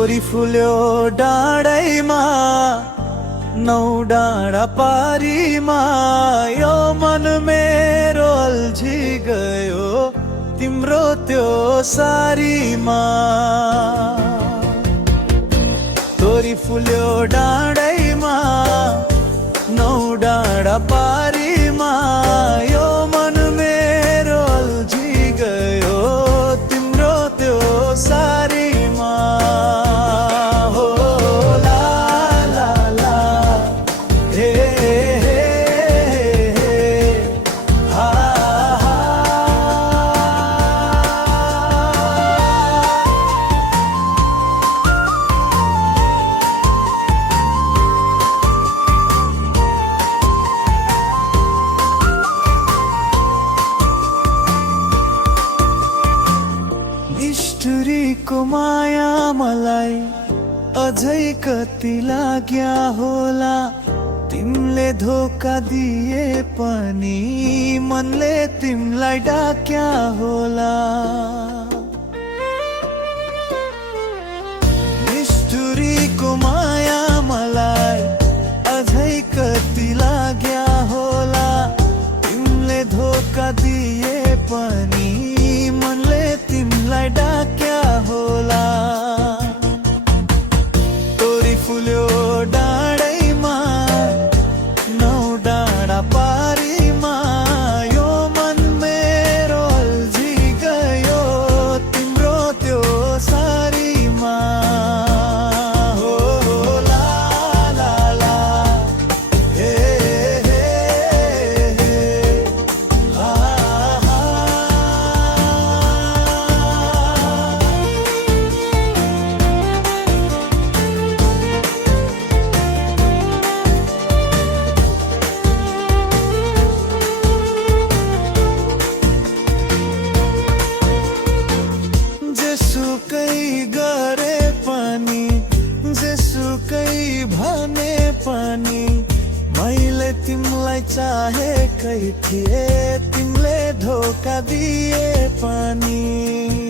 तोरी फुल्यो डाँडैमा नौ डाँडा पारीमा यो मन मेरो अल्झी गयो तिम्रो त्यो सारीमा। तोरी फुल्यो डाँडैमा नौ डाँडा पारीमा यो मन मेरो अल्झी गयो तिम्रो त्यो सारीमा। हो ला ला ला हे हे हे हा हा। निष्ठुरीको माया मलाई अझै कति लाग्या होला। तिमीले धोका दिए पनि मनले तिमीलाई डाक्या होला। निष्ठुरीको माया मलाई अझै कति लाग्या होला। तिमीले धोका दिए पनि मनले तिमीलाई डाक्या होला। तोरी फुल्यो डाँडैमा नौ डाँडा पारीमा यो मन मेरो अल्झी गयो तिम्रो त्यो सारीमा। हो ला ला ला हे हे हे हा हा। जेसुकै गरे पनि जेसुकै भने पनि मैले तिमीलाई चाहेकै थिएँ तिमीले धोका दिए पनि।